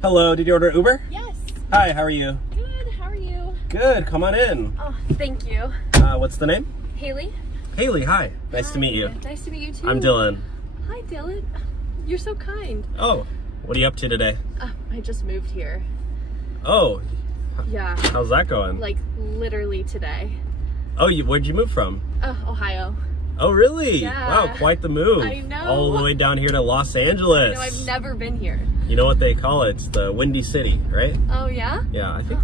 Hello, did you order Uber? Yes. Hi, how are you? Good, how are you? Good, come on in. Oh, thank you. What's the name? Haley. Haley, hi. Nice to meet you. Nice to meet you too. I'm Dylan. Hi, Dylan. You're so kind. Oh, what are you up to today? I just moved here. Oh, Yeah. how's that going? Like, literally today. Oh, where'd you move from? Ohio. Oh, really? Yeah. Wow, quite the move. I know. All the way down here to Los Angeles. No, I've never been here. You know what they call it? It's the Windy City, right? Oh, yeah? Yeah, I think,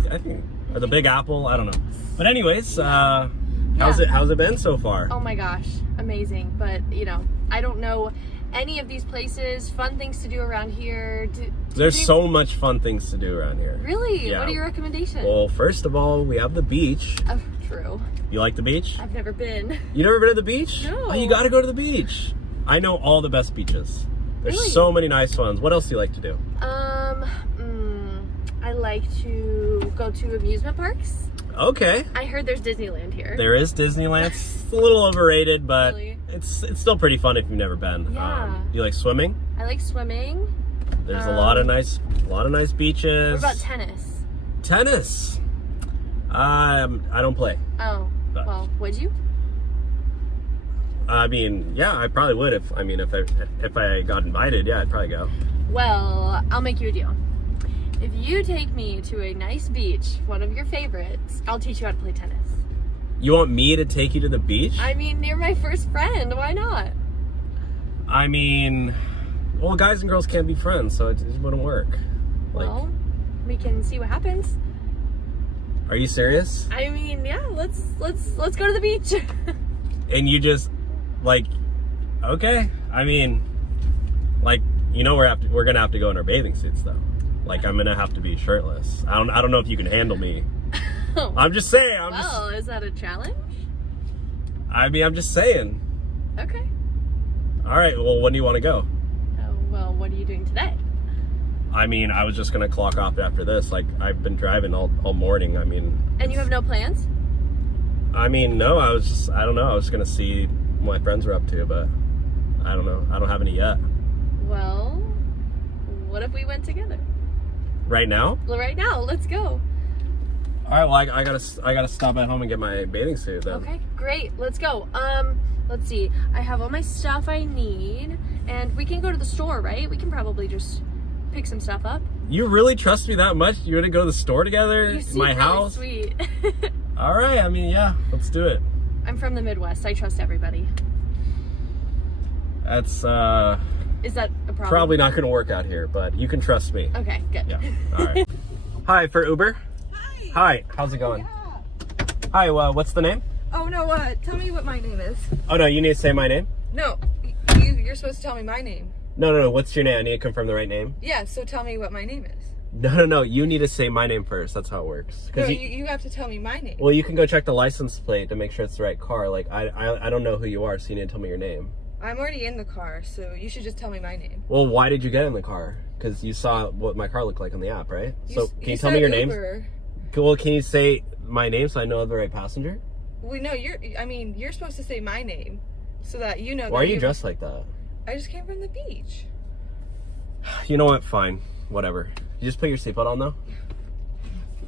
or the Big Apple, I don't know. But anyways, how's it been so far? Oh my gosh, amazing. But, you know, I don't know any of these places, fun things to do around here. There's so much fun things to do around here. Really? Yeah. What are your recommendations? Well, first of all, we have the beach. Oh, true. You like the beach? I've never been. You never been to the beach? No. Oh, you gotta go to the beach. I know all the best beaches. There's Really? so many nice ones. What else do you like to do? I like to go to amusement parks. Okay. I heard there's Disneyland here. There is Disneyland. It's a little overrated, but Really? it's still pretty fun if you've never been. Yeah. Do you like swimming? I like swimming. There's a lot of nice beaches. What about tennis? Tennis? I don't play. Oh, But- well, would you? I mean, yeah, I probably would if I got invited. Yeah, I'd probably go. Well, I'll make you a deal. If you take me to a nice beach, one of your favorites, I'll teach you how to play tennis. You want me to take you to the beach? I mean, you're my first friend. Why not? I mean, well, guys and girls can't be friends, so it wouldn't work. Like, Well, we can see what happens. are you serious? I mean, yeah, let's go to the beach. And you just like, okay. I mean, like, you know, we're gonna have to go in our bathing suits though. Like, I'm gonna have to be shirtless. I don't know if you can handle me. I'm just saying. Well, is that a challenge? I mean, I'm just saying. Okay. All right. Well, when do you want to go? Oh, well, what are you doing today? I mean, I was just gonna clock off after this. Like, I've been driving all morning. I mean. And you have no plans? I mean, no. I don't know. I was gonna see what my friends were up to, but I don't know. I don't have any yet. Well, what if we went together? Right now? Well, right now, let's go. All right. Well, I gotta stop at home and get my bathing suit then. Okay, great. Let's go. Let's see. I have all my stuff I need, and we can go to the store, right? We can probably just pick some stuff up. You really trust me that much? You want to go to the store together? You seem My really house? sweet. All right. I mean, yeah. Let's do it. I'm from the Midwest. I trust everybody. That's Is that a problem? probably not going to work out here, but you can trust me. Okay, good. Yeah. All right. Hi, for Uber. Hi. Hi. How's it going? Yeah. Hi. What's the name? Oh no, tell me what my name is. Oh no, you need to say my name. No, you're supposed to tell me my name. No. What's your name? I need to confirm the right name. Yeah, so tell me what my name is. No. You need to say my name first. That's how it works. No, you have to tell me my name. Well, you can go check the license plate to make sure it's the right car. Like, I don't know who you are, so you need to tell me your name. I'm already in the car, so you should just tell me my name. Well, why did you get in the car? Because you saw what my car looked like on the app, right? So can you tell me said your name? Uber. Well, can you say my name so I know I'm the right passenger? Well, no, you're supposed to say my name, so that you know. Why are you dressed like that? I just came from the beach. You know what? Fine. Whatever. You just put your seatbelt on, though?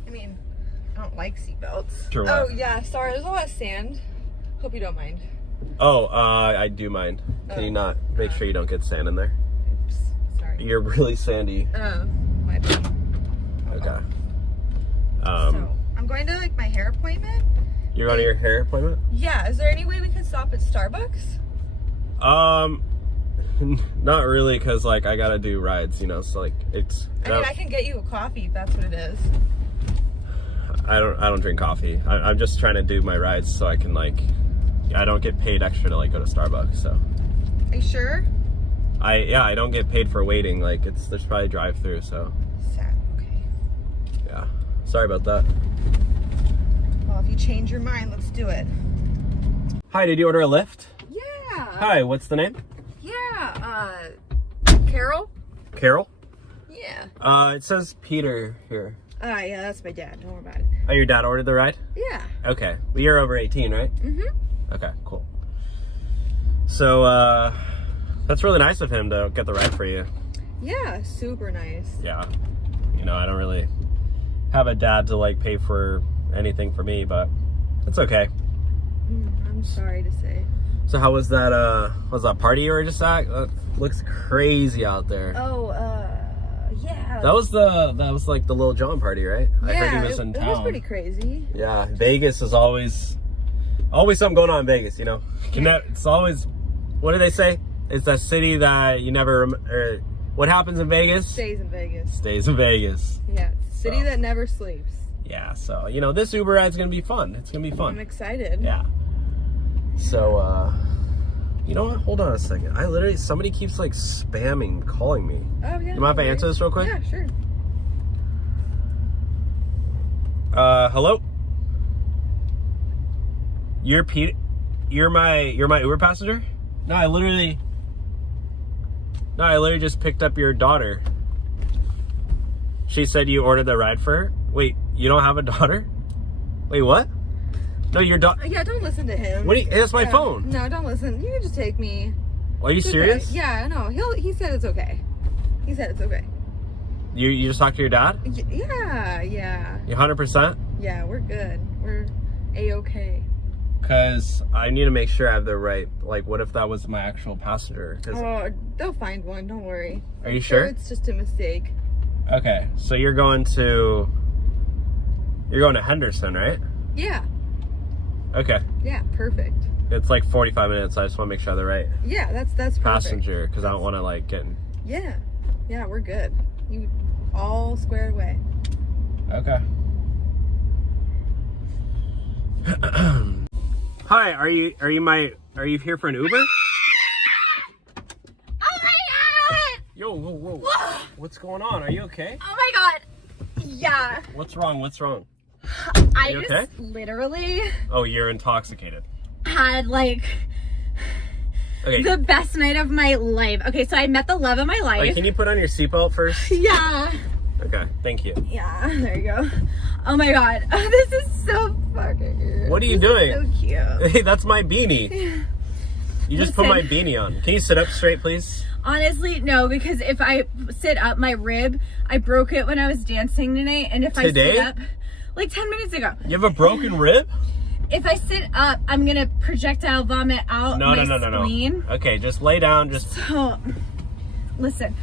I mean, I don't like seatbelts. Sure. Oh yeah, sorry. There's a lot of sand. Hope you don't mind. Oh, I do mind. Can you not make sure you don't get sand in there? Oops. Sorry. You're really sandy. Oh, my bad. Okay. So I'm going to like my hair appointment. You're on your hair appointment? Yeah. Is there any way we could stop at Starbucks? Not really, because like I gotta do rides, you know. So like it's. I mean, I can get you a coffee if that's what it is. I don't drink coffee. I'm just trying to do my rides so I can like. I don't get paid extra to like go to Starbucks, so. Are you sure? I don't get paid for waiting. Like there's probably drive-through, so. Sad. Okay. Yeah. Sorry about that. Well, if you change your mind, let's do it. Hi, did you order a Lyft? Yeah. Hi, what's the name? Yeah. Carol? Carol? Yeah. It says Peter here. Yeah, that's my dad. Don't worry about it. Oh, your dad ordered the ride? Yeah. Okay. Well, you're over 18, right? Mm-hmm. Okay, cool. So, that's really nice of him to get the ride for you. Yeah, super nice. Yeah. know, I don't really have a dad to like pay for anything for me, but it's okay. I'm sorry to say. So how was that party you were just at? Looks crazy out there. Oh, yeah. That was like the Lil Jon party, right? Yeah, I heard he was in town. It was pretty crazy. Yeah, Vegas is always something going on in Vegas, you know? Yeah. It's always, what do they say? It's a city that you never, or what happens in Vegas? Stays in Vegas. Stays in Vegas. Yeah, city that never sleeps. Yeah, so, you know, this Uber ride's gonna be fun. It's gonna be fun. I'm excited. Yeah. So, you know what? Hold on a second. Somebody keeps like spamming, calling me. Oh, yeah. You mind if I answer this real quick? Yeah, sure. Hello? You're my Uber passenger? No, I literally just picked up your daughter. She said you ordered the ride for her? Wait, you don't have a daughter? Wait, what? No, your daughter. Yeah, don't listen to him. That's my phone. No, don't listen. You can just take me. Are you serious? Okay. Yeah, no. He said it's okay. He said it's okay. You just talked to your dad? Yeah. You 100%? Yeah, we're good. We're A-okay. Because I need to make sure I have the right, like, what if that was my actual passenger? Oh, they'll find one. Don't worry. Are you sure? It's just a mistake. Okay, so you're going to Henderson, right? Yeah. Okay. Yeah, perfect. It's like 45 minutes. I just want to make sure I have the right Yeah, that's perfect. passenger, because I don't want to, like, get in. Yeah, we're good. You all squared away. Okay. Hi, are you here for an Uber? Oh my god! Yo, whoa. What's going on? Are you okay? Oh my god. Yeah. What's wrong? I you just okay? literally Oh, you're intoxicated. had like the best night of my life. Okay, so I met the love of my life. Wait, can you put on your seatbelt first? Yeah. Okay, thank you. Yeah, there you go. Oh my god. This is so fucking cute. What are you doing? So cute. Hey, that's my beanie. You just put my beanie on. Can you sit up straight, please? Honestly, no, because if I sit up, my rib, I broke it when I was dancing tonight, and if I sit up, like 10 minutes ago. You have a broken rib? If I sit up, I'm gonna projectile vomit out my spleen. No. Okay, just lay down. So, listen,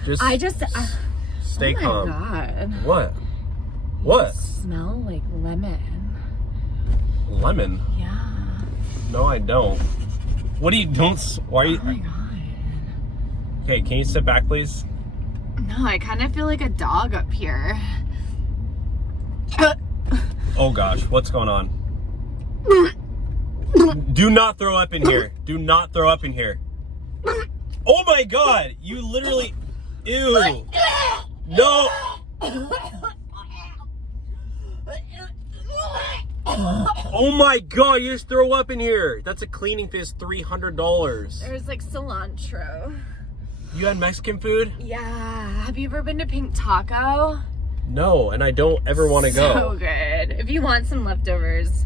stay calm. Oh my god. What? What? You smell like lemon. Lemon? Yeah. No, I don't. What do you, why are you? Oh my god. Okay, can you sit back, please? No, I kind of feel like a dog up here. Oh gosh, what's going on? Do not throw up in here. Do not throw up in here. Oh my god, you literally, ew. No. Oh my god, you just throw up in here. That's a cleaning fee, is $300. There's like cilantro. You had Mexican food? Yeah. Have you ever been to Pink Taco? No, and I don't ever want to go. So good. If you want some leftovers.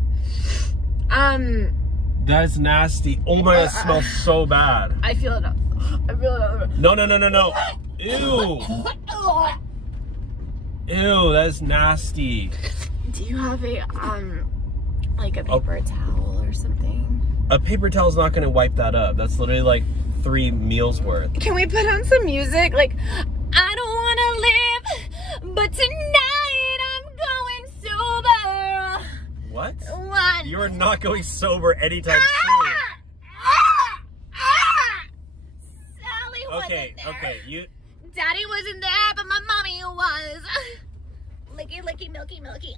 That's nasty. Oh my god, it smells so bad. I feel it. No. Ew. Ew, that's nasty. Do you have a like a paper towel or something? A paper towel's not gonna wipe that up. That's literally like 3 meals worth. Can we put on some music? Like, I don't wanna live, but tonight I'm going sober. What? What? You are not going sober anytime soon. Sally wasn't there. Okay, you. Daddy wasn't there, but my mommy was. Licky, licky, milky, milky.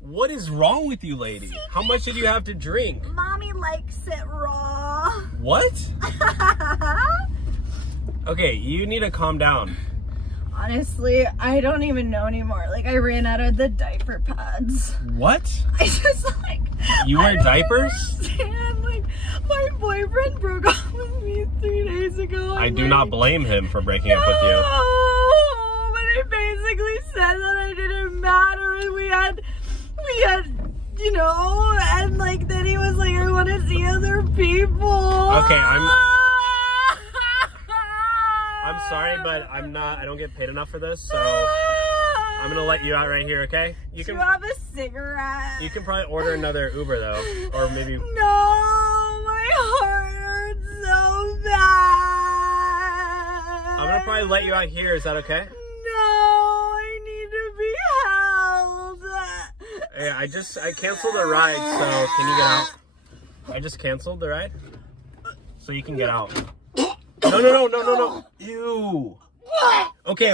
What is wrong with you, lady? How much did you have to drink? Mommy likes it raw. What? Okay, you need to calm down. Honestly, I don't even know anymore. Like, I ran out of the diaper pads. What? I just like... You wear diapers? Understand. Like, my boyfriend broke up with me 3 days ago. I do not blame him for breaking up with you. No, but it basically said that I didn't matter, and we had, you know, and like then he was like, I want to see other people. Okay, I'm I'm sorry, but I don't get paid enough for this, so I'm gonna let you out right here, okay? Do you have a cigarette? You can probably order another Uber though, or maybe. No, my heart hurts so bad. I'm gonna probably let you out here. Is that okay? No, I need to be held. Hey, I canceled the ride, so can you get out? I just canceled the ride, so you can get out. No. Ew. Okay.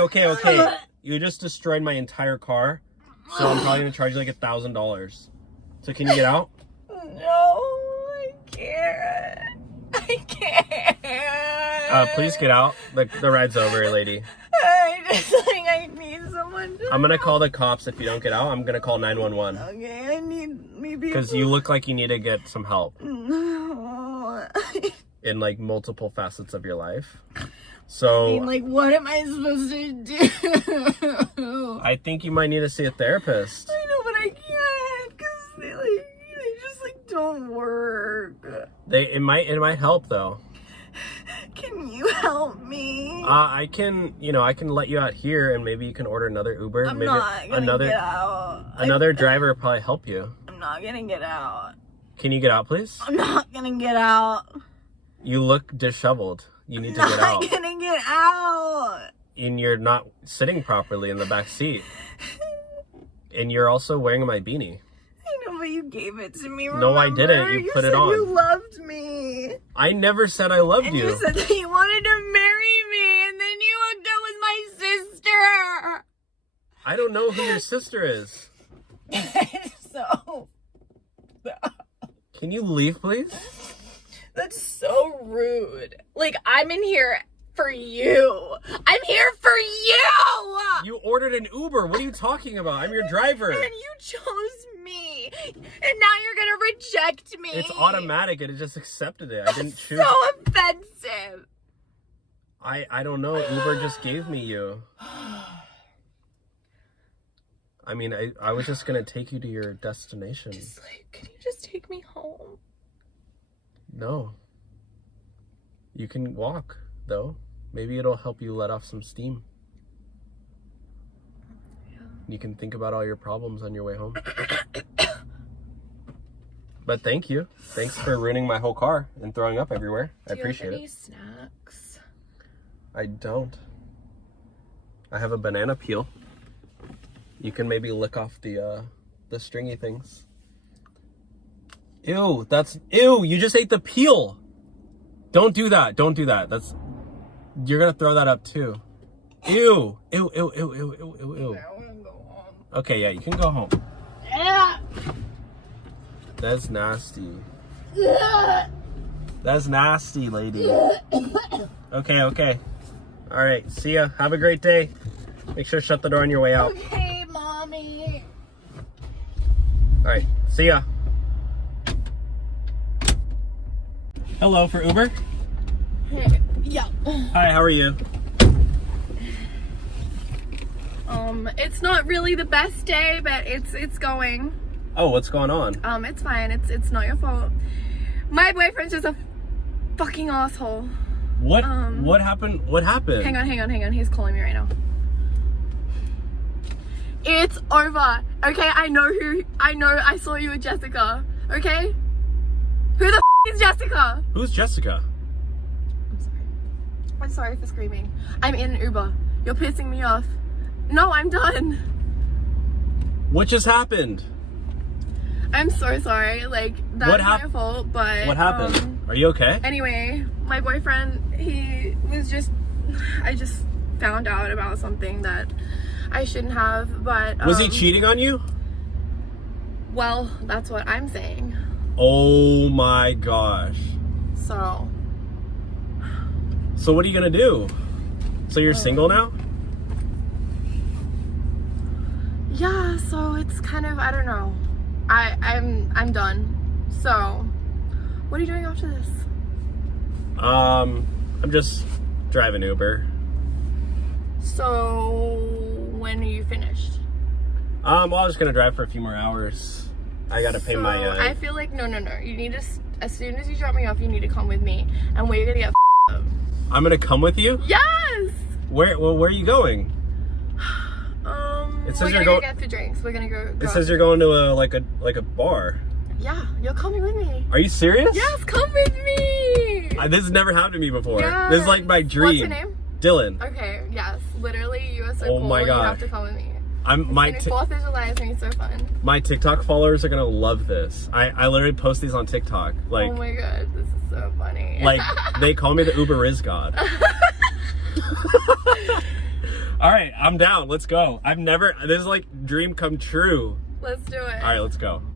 You just destroyed my entire car, so I'm probably gonna charge you like $1,000. So can you get out? No, I can't. I can't. Please get out. The ride's over, lady. I need someone to. I'm gonna call the cops if you don't get out. I'm gonna call 911. Okay, I need maybe. Because you look like you need to get some help No. in like multiple facets of your life. So I mean, like, what am I supposed to do? I think you might need to see a therapist. I know, but I can't because they just like don't work. It might help though. Can you help me? I can let you out here and maybe you can order another Uber. I'm maybe not gonna get out. Another driver will probably help you. I'm not gonna get out. Can you get out, please? I'm not gonna get out. You look disheveled. You need to get out. I'm not gonna get out. And you're not sitting properly in the back seat. And you're also wearing my beanie. I know, but you gave it to me. No, I didn't. You put it on. You loved me. I never said I loved And you. you said that you wanted to marry me, and then you hooked up with my sister. I don't know who your sister is. So. Can you leave, please? That's so rude. Like, I'm in here for you. I'm here for you. You ordered an Uber. What are you talking about? I'm your driver. And you chose me. And now you're going to reject me. It's automatic. It just accepted it. I didn't choose. So offensive. I don't know. Uber just gave me you. I mean, I was just going to take you to your destination. Just like, can you just take me home? No. You can walk, though. Maybe it'll help you let off some steam. Yeah. You can think about all your problems on your way home. But thank you. Thanks for ruining my whole car and throwing up everywhere. I appreciate it. Do you have any snacks? I don't. I have a banana peel. You can maybe lick off the stringy things. Ew, you just ate the peel. Don't do that. You're gonna throw that up too. Ew. Okay, yeah, you can go home. That's nasty. That's nasty, lady. Okay. All right, see ya. Have a great day. Make sure to shut the door on your way out. Okay, mommy. All right, see ya. Hello for Uber. Yeah. Hi, how are you? It's not really the best day, but it's going. Oh, what's going on? It's fine. It's not your fault. My boyfriend's just a fucking asshole. What happened? What happened? Hang on. He's calling me right now. It's over. Okay, I saw you with Jessica. Okay? Who the is Jessica? Who's Jessica? I'm sorry for screaming. I'm in an Uber. You're pissing me off. No, I'm done. What just happened? I'm so sorry. Like, that's my fault, but... What happened? Are you okay? Anyway, my boyfriend, I just found out about something that I shouldn't have, but... Was he cheating on you? Well, that's what I'm saying. Oh my gosh. So what are you gonna do? So you're single now? Yeah, so it's kind of, I don't know. I'm done. So what are you doing after this? I'm just driving Uber. So when are you finished? Well, I'm just gonna drive for a few more hours. I gotta pay my I feel like no. You need to, as soon as you drop me off, you need to come with me, and we're gonna get up. I'm gonna come with you? Yes! Where are you going? It says we're you're gonna going. go get the drinks. We're gonna go. It says you're going to a bar. Yeah, you'll come with me. Are you serious? Yes, come with me. This has never happened to me before. Yes. This is like my dream. What's your name? Dylan. Okay, yes. Literally, you are so Oh cool. my God. You have to come with me. My 4th of July is gonna be so fun. my TikTok followers are gonna love this. I literally post these on TikTok. Like, oh my God, this is so funny. like they call me the Uber is God. All right, I'm down. Let's go. This is like dream come true. Let's do it. All right, let's go.